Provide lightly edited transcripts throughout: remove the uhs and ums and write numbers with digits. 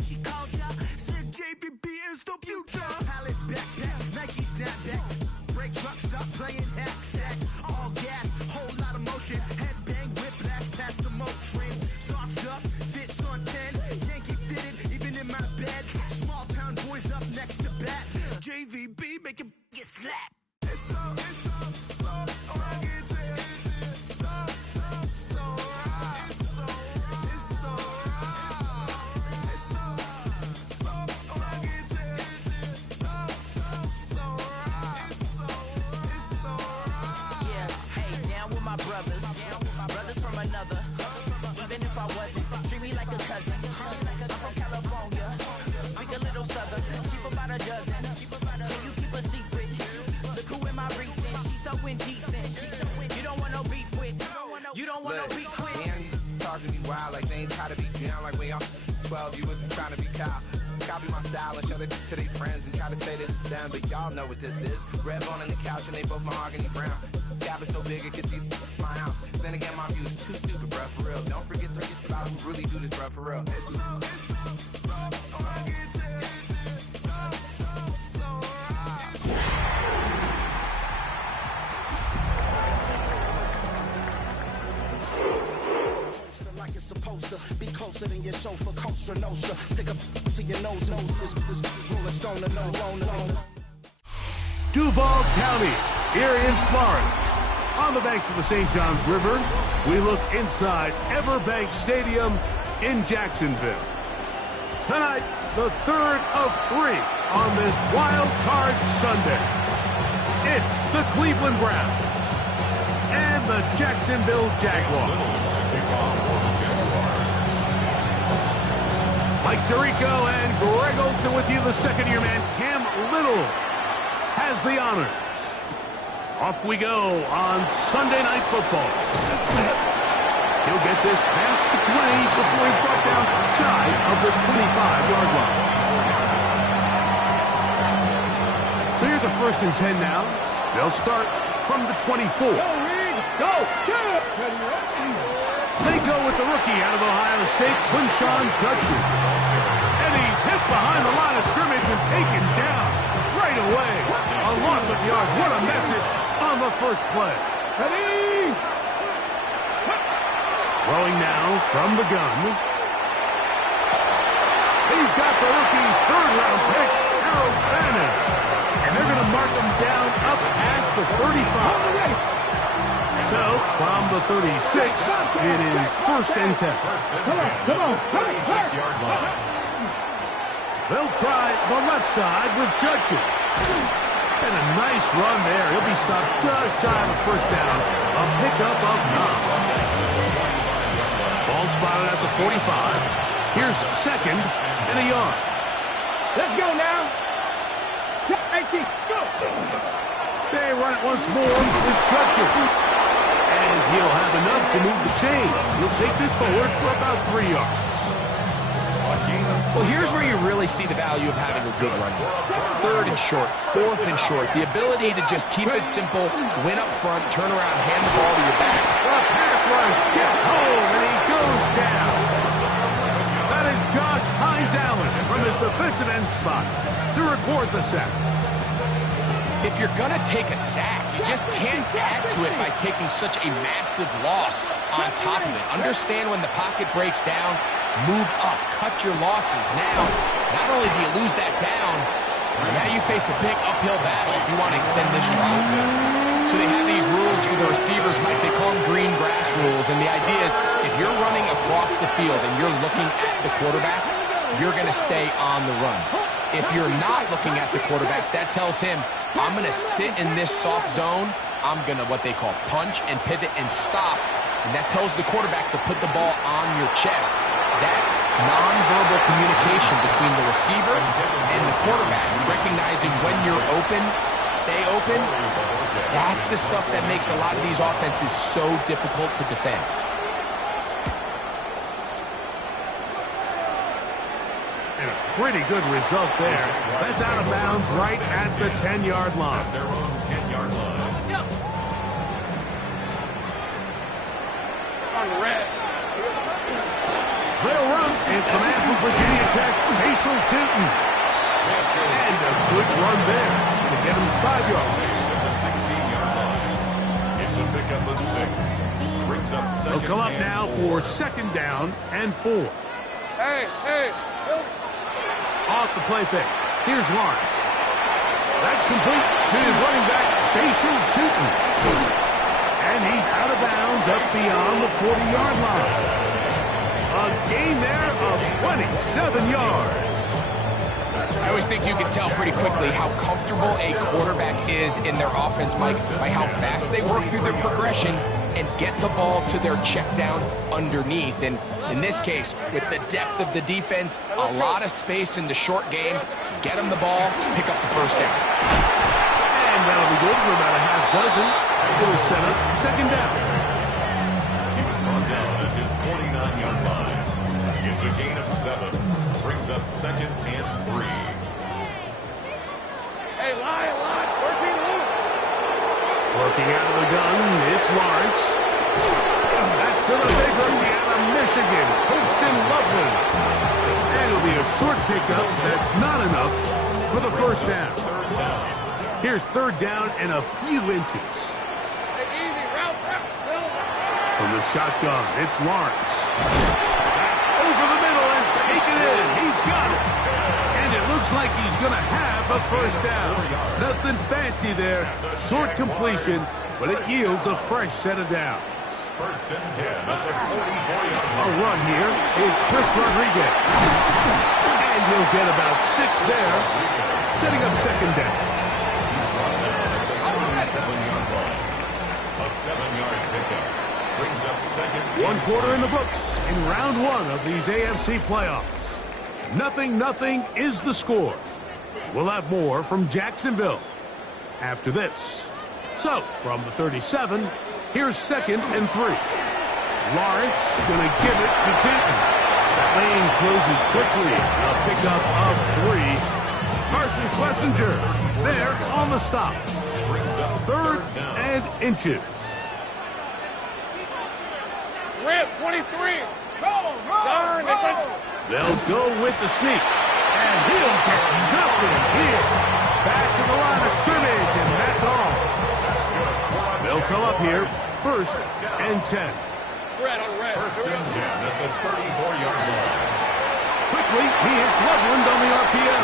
like she called ya. Said JVB is the future. Palace backpack, Nike snapback. Break truck, stop playing hack sack. All gas, whole lot of motion. Headbang, whiplash, past the moat train. Sauced up, fits on 10. Yankee fitted, even in my bed. Small town boys up next to bat. JVB make him get slapped. It's so rugged. Brothers from another. Even if I wasn't, treat me like a cousin. I'm from California, speak a little southern. Cheap about a dozen. Can you keep a secret? Look who in my recent. She's so indecent. You don't want no beef with. You don't want no beef with. Danny talk to me wild like they ain't try to be down like way off 12. You wasn't trying to be Kyle. Copy my style and show it to their friends and try to say that it's them, but y'all know what this is. Red on the couch and they both mahogany brown. Gap is so big it can see my house. Then again, my view is too stupid, bruh, for real. Don't forget about who really do this, bruh, for real. It's like it's supposed to be closer than your chauffeur, Costa Nostra. Stick a to your nose, this rolling stone and no rolling. Duval County, here in Florida. On the banks of the St. Johns River, we look inside Everbank Stadium in Jacksonville. Tonight, the third of three on this Wild Card Sunday. It's the Cleveland Browns and the Jacksonville Jaguars. Mike Tirico and Greg Olson with you. The second-year man, Cam Little, has the honors. Off we go on Sunday Night Football. He'll get this past the 20 before he's brought down shy of the 25-yard line. So here's a 1st and 10 now. They'll start from the 24. Go, Reed! Go! They go with the rookie out of Ohio State, Quinshon Judkins. And he's hit behind the line of scrimmage and taken down right away. A loss of yards. What a message on the first play. Ready? Throwing now from the gun. He's got the rookie third-round pick, Harold Fannin. And they're going to mark him down up past the 35. So, from the 36, it is 1st and 10. Come on. 36-yard line. They'll try the left side with Judkins. And a nice run there. He'll be stopped just shy of his first down. A pickup of 9. Ball spotted at the 45. Here's 2nd and a yard. Let's go now. Go. They run it once more with Judkins. And he'll have enough to move the chains. He'll take this forward for about 3 yards. Well, here's where you really see the value of having a good run. 3rd and short, 4th and short. The ability to just keep it simple, win up front, turn around, hand the ball to your back. The pass rush gets home, and he goes down. That is Josh Hines Allen from his defensive end spot to record the sack. If you're going to take a sack, you just can't add to it by taking such a massive loss on top of it. Understand when the pocket breaks down, move up, cut your losses. Now, not only do you lose that down, now you face a big uphill battle if you want to extend this drive. So they have these rules for the receivers, Mike. They call them green grass rules. And the idea is if you're running across the field and you're looking at the quarterback, you're going to stay on the run. If you're not looking at the quarterback, that tells him, I'm going to sit in this soft zone. I'm going to what they call punch and pivot and stop. And that tells the quarterback to put the ball on your chest. That nonverbal communication between the receiver and the quarterback, recognizing when you're open, stay open, that's the stuff that makes a lot of these offenses so difficult to defend. And a pretty good result there. That's out of bounds right at the 10-yard line. Their own 10-yard line. They'll run It's the man from Virginia Tech, Facial Tootin. And a good run there to get him 5 yards. The 16-yard line. It's a pickup of 6. Brings up second. They'll come up now for 2nd down and 4. Hey. Off the play fake. Here's Lawrence. That's complete to his running back, Facial Tootin. And he's out of bounds up beyond the 40-yard line. A gain there of 27 yards. I always think you can tell pretty quickly how comfortable a quarterback is in their offense, Mike, by how fast they work through their progression and get the ball to their check down underneath. And in this case, with the depth of the defense, a lot of space in the short game, get them the ball, pick up the first down. And that'll be good for about a half dozen. It'll set up 2nd down. He was brought down at his 49-yard line. It's a gain of 7. Brings up 2nd and 3. Hey, line, 13 loose. Working out of the gun, it's Lawrence. That's to the big Louisiana, Michigan, Poston Lovelace. And it'll be a short pickup that's not enough for the first down. Here's 3rd down and a few inches. Hey, easy, route, Silver. From the shotgun, it's Lawrence. Over the middle and take it in. He's got it. And it looks like he's going to have a first down. Nothing fancy there. Short completion, but it yields a fresh set of downs. 1st and 10 at the 44-yard A line. run here. It's Chris Rodriguez. And he'll get about 6 there, setting up 2nd down. A 7-yard pickup. Brings up 2nd. 1 quarter in the books in round 1 of these AFC playoffs. 0-0 is the score. We'll have more from Jacksonville after this. So, from the 37, here's 2nd and 3. Lawrence going to give it to Tootin. That lane closes quickly. A pickup of 3. Carson Schlesinger there on the stop. Brings up 3rd down. and inches. Rip, 23. Darn, They'll go with the sneak. And he'll get nothing here. Back to the line of scrimmage, and that's all. They'll come up here, 1st and 10. Red on red. 1st and 10 at the 34-yard line. Quickly, he hits Loveland on the RPO.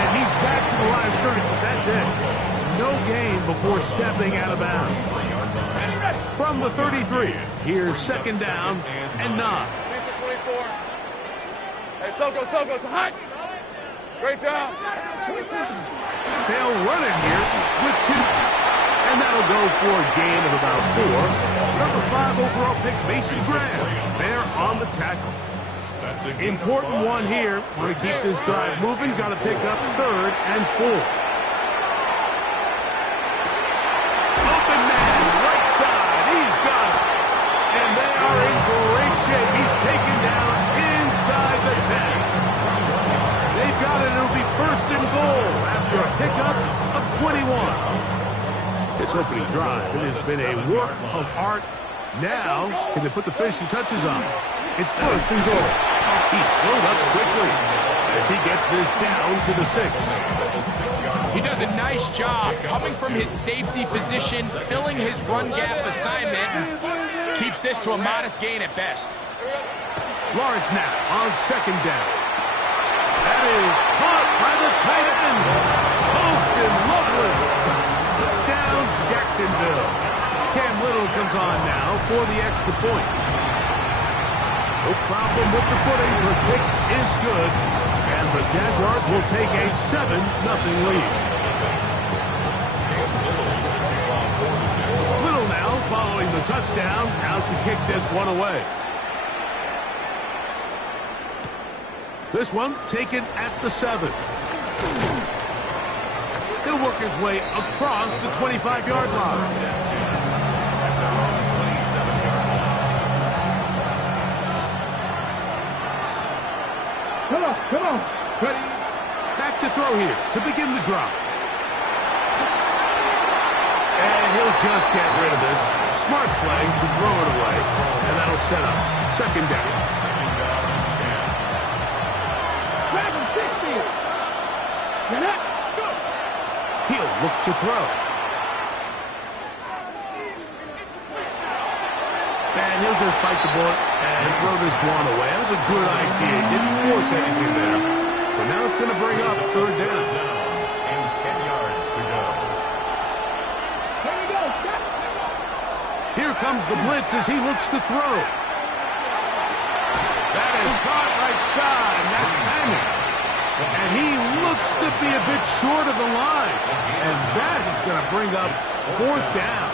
And he's back to the line of scrimmage. That's it. No gain before stepping out of bounds. From the 33, here's 2nd down and 9. Lisa 24. Hey, Soko, it's hot. Great job. They'll run it here with 2. And that'll go for a gain of about 4. Number 5 overall pick, Mason Graham, there on the tackle. That's a Important one here. Want to keep this drive moving. Got to pick up 3rd and 4. Open man, right side. He's got it. And they are in great shape. He's taken down inside the 10. They've got it. It'll be 1st and goal after a pickup of 21. This opening drive, it has been a work of art. Now, can they put the finishing touches on? It's 1st and goal. He slowed up quickly as he gets this down to the 6. He does a nice job coming from his safety position, filling his run gap assignment, and keeps this to a modest gain at best. Lawrence now on 2nd down. That is caught by the tight end. Poston Loveland. Touchdown, Jacksonville. Cam Little comes on now for the extra point. No problem with the footing. The kick is good. And the Jaguars will take a 7-0 lead. Little now following the touchdown. Out to kick this one away. This one taken at the 7. He'll work his way across the 25-yard line. Come on. Ready? Back to throw here to begin the drop. And he'll just get rid of this. Smart play to throw it away. And that'll set up 2nd down. He'll look to throw. And he'll just bite the bullet and throw this one away. That was a good idea. Didn't force anything there. But now it's going to bring up third down. And 10 yards to go. Here comes the blitz as he looks to throw. That is caught right side. That's Madden. And he looks to be a bit short of the line. And that is going to bring up fourth down.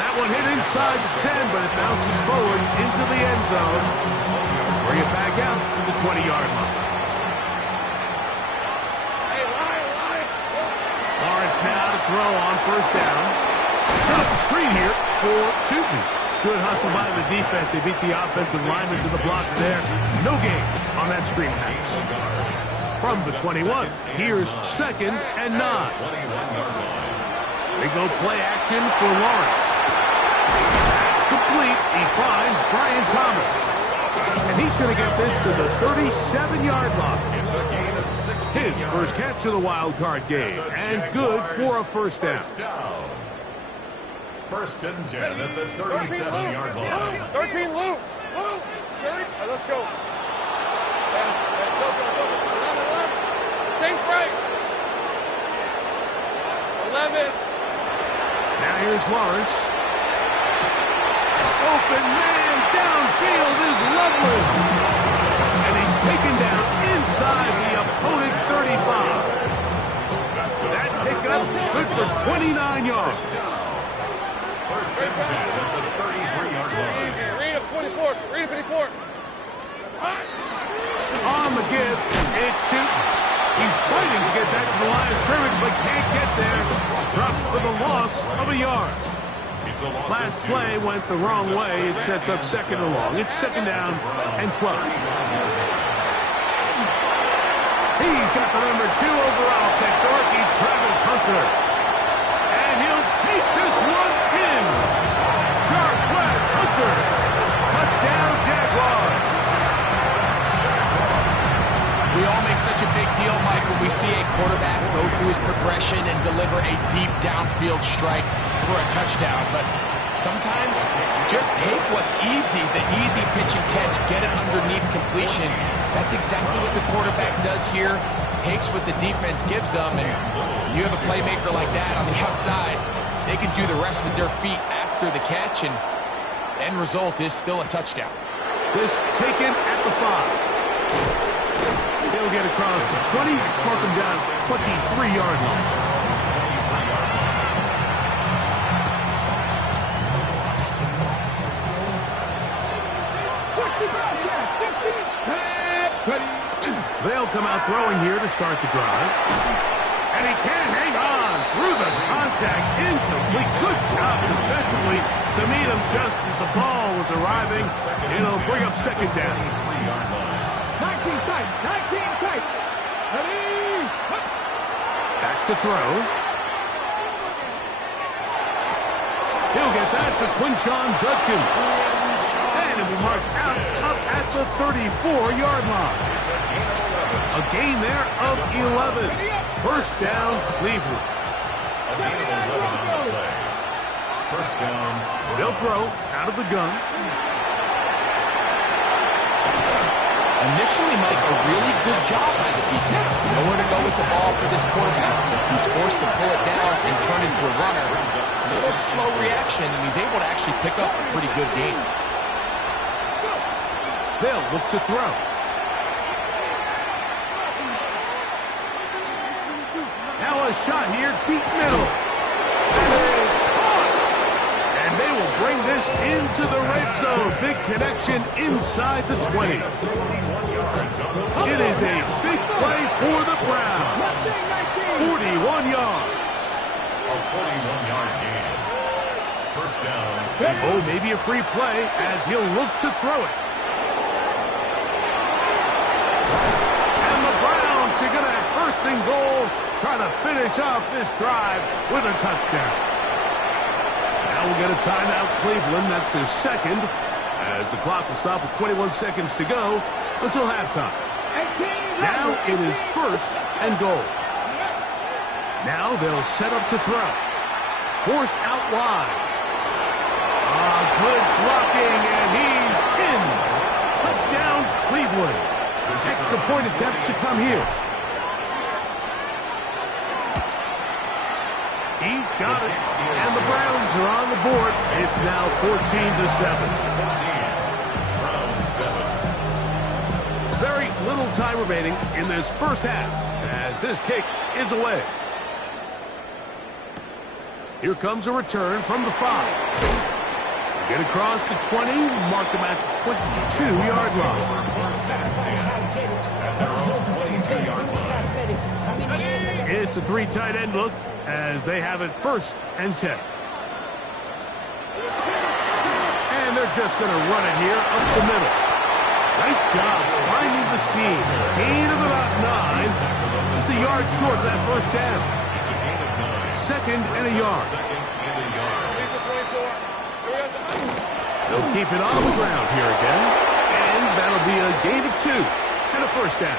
That one hit inside the 10, but it bounces forward into the end zone. Bring it back out to the 20-yard line. Lawrence now to throw on first down. Set up the screen here for Tootin. Good hustle by the defense. They beat the offensive lineman to the blocks there. No gain on that screen pass. From the 21, here's 2nd and 9. They go play action for Lawrence. That's complete. He finds Brian Thomas. And he's going to get this to the 37-yard line. It's a gain of 16 His first catch of the wild card game. And good for a first down. First and 10 at the 37-yard line. 13, Lou. Lou. 30. Let's go. Same right. 11. Now here's Lawrence. Open man downfield is lovely. And he's taken down inside the opponent's 35. That pickup good for 29 yards. First and 10 at the 33-yard line. Read it 24. Read it 54. On the give, it's Tootin. He's fighting to get that to the line of scrimmage, but can't get there. Dropped for the loss of a yard. Last play went the wrong way. It sets up 2nd and long. It's 2nd down and 12. He's got the number 2 overall pick, Dorky Travis Hunter. And he'll take this one in. Northwest Hunter. Touchdown, Jaguars. We all make such a big deal, Mike, when we see a quarterback go through his progression and deliver a deep downfield strike for a touchdown. But sometimes just take what's easy, the easy pitch and catch, get it underneath completion. That's exactly what the quarterback does here. Takes what the defense gives them, and you have a playmaker like that on the outside, they can do the rest with their feet after the catch, and end result is still a touchdown. This taken at the 5. He'll get across the 20, mark him down 23-yard line. They'll come out throwing here to start the drive. And he can hang on through the contact. Incomplete. Good job defensively to meet him just as the ball was arriving. It'll bring up 2nd down. 19 tight. 19 tight. Ready. Back to throw. He'll get that to Quinshon Judkins. And it'll be marked out up at the 34-yard line. A gain there of 11. First down, Cleveland. A gain of 11 on the play. First down. They'll throw out of the gun. Initially, Mike, a really good job by the defense. Nowhere to go with the ball for this quarterback. He's forced to pull it down and turn into a runner. A little slow reaction, and he's able to actually pick up a pretty good game. They'll look to throw. Now a shot here, deep middle. That is caught. And they will bring this into the red zone. Big connection inside the 20. It is a big play for the Browns. 41 yards. A 41-yard gain. First down. Oh, maybe a free play as he'll look to throw it. And the Browns are going to have first and goal, trying to finish off this drive with a touchdown. Now Now we'll get a timeout, Cleveland. That's the second, as the clock will stop with 21 seconds to go until halftime. Now it is first and goal. Now they'll set up to throw. Forced out wide. Good blocking, and he's in. Touchdown, Cleveland. Extra point attempt to come here. He's got it, and the Browns are on the board. It's now 14-7. Very little time remaining in this first half as this kick is away. Here comes a return from the 5. Get across the 20, mark him at the 22-yard line. It's a 3 tight end look as they have it first and 10. And they're just going to run it here up the middle. Nice job finding the seam. Gain of about 9. Just a yard short of that first down. Second and a yard. They'll keep it on the ground here again. And that'll be a gain of 2 and a first down.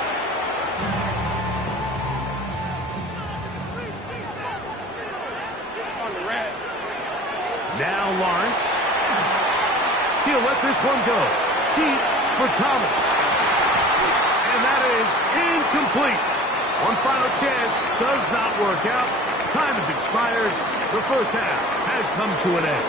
Now Lawrence. He'll let this one go. Deep for Thomas. And that is incomplete. One final chance does not work out. Time has expired. The first half has come to an end.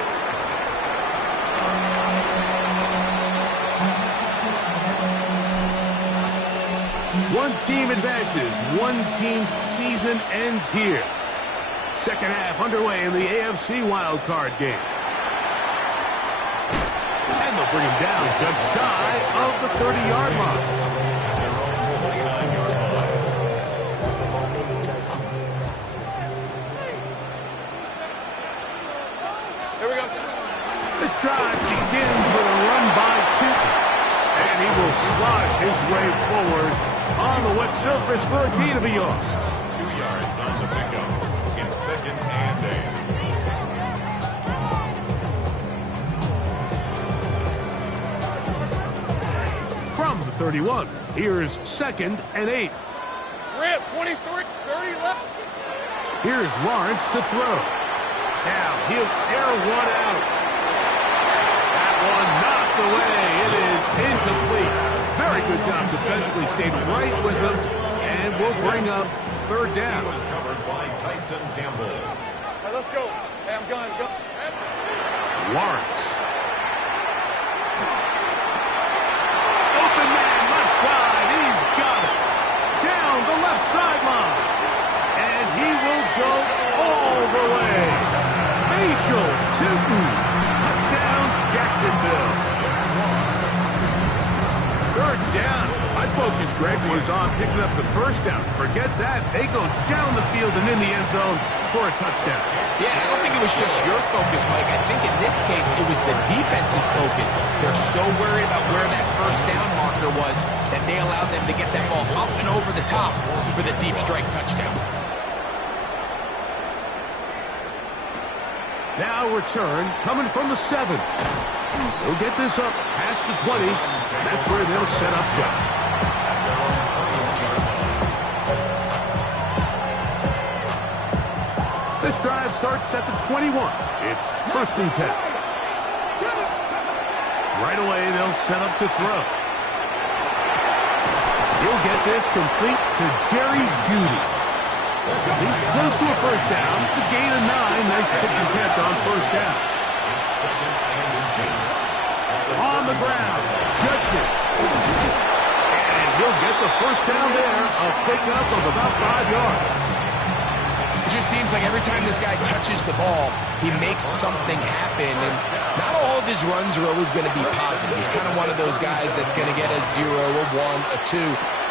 One team advances. One team's season ends here. Second half underway in the AFC wildcard game. And they'll bring him down just shy of the 30-yard mark. Here we go. This drive begins with a run by Chip. And he will slosh his way forward on the wet surface for a gain of a yard. 2 yards on the pickup. Second and 8. From the 31, here's second and 8. Rip, 23, 30 left. Here's Lawrence to throw. Now he'll air one out. That one knocked away. It is incomplete. Very good job defensively. Stayed right with him. And we'll bring up third down. was covered by Tyson Campbell. All right, let's go. Hey, I'm going. Go. Lawrence. Open man, left side. He's got it. Down the left sideline. And he will go all the way. Facial Tootin. Touchdown, Jacksonville. Third down. My focus, Greg, was on picking up the first down. Forget that. They go down the field and in the end zone for a touchdown. Yeah, I don't think it was just your focus, Mike. I think in this case, it was the defense's focus. They're so worried about where that first down marker was that they allowed them to get that ball up and over the top for the deep strike touchdown. Now return coming from the 7. They'll get this up past the 20. That's where they'll set up shop. This drive starts at the 21. It's first and 10. Right away, they'll set up to throw. He'll get this complete to Jerry Jeudy. He's close to a first down. It's a gain of 9. Nice pitch and catch on first down. On the ground, Judkins. And he'll get the first down there. A pickup of about 5 yards. It just seems like every time this guy touches the ball, he makes something happen. And not all of his runs are always going to be positive. He's kind of one of those guys that's going to get a 0, a 1, a 2.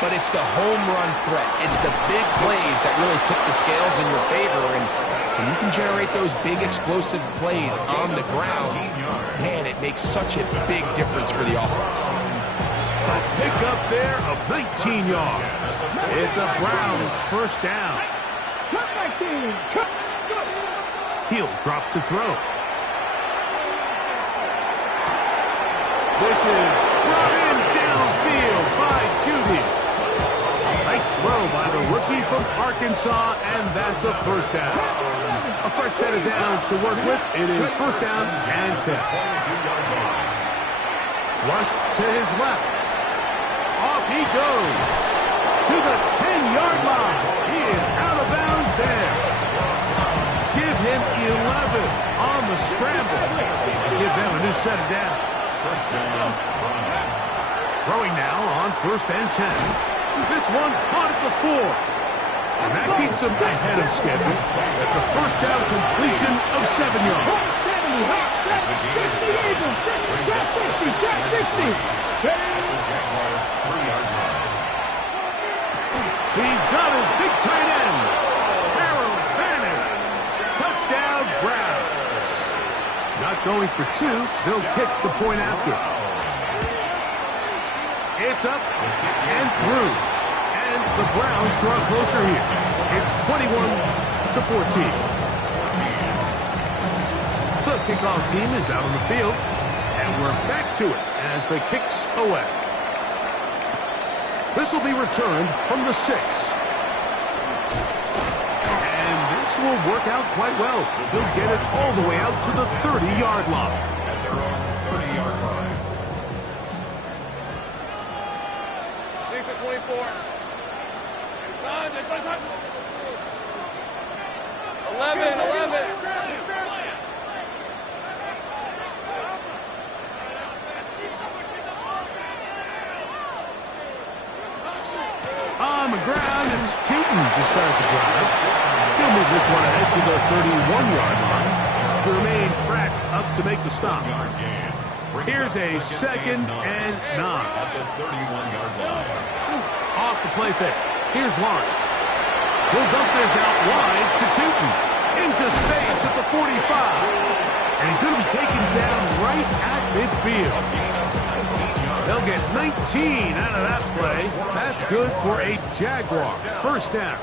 But it's the home run threat. It's the big plays that really tip the scales in your favor. And when you can generate those big explosive plays on the ground, man, it makes such a big difference for the offense. A pickup there of 19 yards. It's a Browns first down. He'll drop to throw. This is brought in downfield by Judy. Nice throw by the rookie from Arkansas, and that's a first down. A fresh set of downs to work with. It is first down and 10. Rushed to his left. Off he goes to the 10-yard line. He is out of bounds there. Give him 11 on the scramble. Give them a new set of downs. First down. Throwing now on first and 10. This one caught at the 4. And that keeps him ahead of schedule. That's a first down completion of 7 yards. It's a gain of 7. Brings up second and 3. The Jaguars' 3-yard line. He's got his big tight end. Harold Fanning. Touchdown, Browns. Not going for 2. They'll kick the point after. It's up and through. And the Browns draw closer here. It's 21-14. The kickoff team is out on the field. And we're back to it as the kicks away. This will be returned from the 6. And this will work out quite well. He'll get it all the way out to the 30-yard line. At their own 30-yard line. 24. 11. On the ground, it's Tootin to start the drive. He'll move this one ahead to the 31-yard line. Jermaine Pratt up to make the stop. Here's a second and 9. At the 31-yard line. Off the play fake. Here's Lawrence. He'll dump this out wide to Tootin. Into space at the 45. And he's going to be taken down right at midfield. They'll get 19 out of that play. That's good for a Jaguar. First down.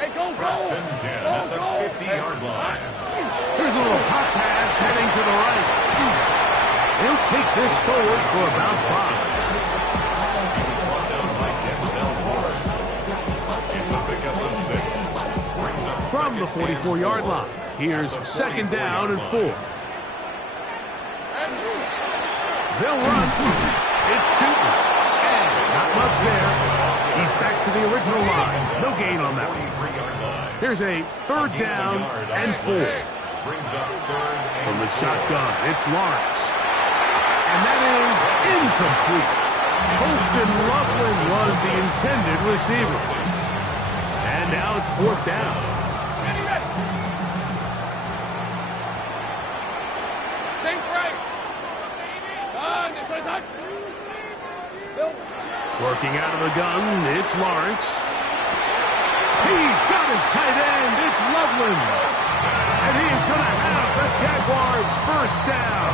Hey, go! First and 10 at the 50-yard line. Here's a little pop pass heading to the right. He'll take this forward for about 5. From the 44-yard line, here's second down and 4. They'll run. It's Tootin. And not much there. He's back to the original line. No gain on that one. Here's a third down and 4. From the shotgun, it's Lawrence. And that is incomplete. Colston Loveland was the intended receiver. And now it's fourth down. Working out of the gun, it's Lawrence. He's got his tight end, it's Loveland. And he's going to have the Jaguars first down.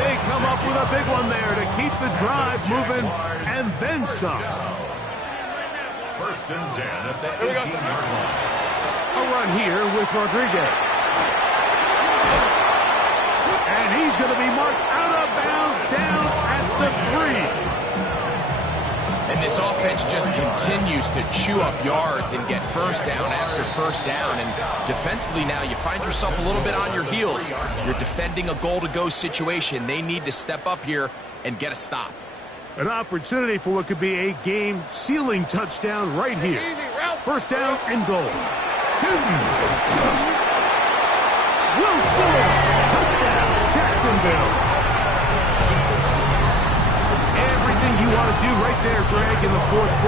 They come up with a big one there to keep the drive moving, and then some. First and 10 at the 18-yard line. A run here with Rodriguez. And he's going to be marked out of bounds down at the 3. And this offense just continues to chew up yards and get first down after first down. And defensively now, you find yourself a little bit on your heels. You're defending a goal-to-go situation. They need to step up here and get a stop. An opportunity for what could be a game-sealing touchdown right here. First down and goal. Tootin will score. Touchdown, Jacksonville. Everything you want to do right there, Greg, in the fourth quarter.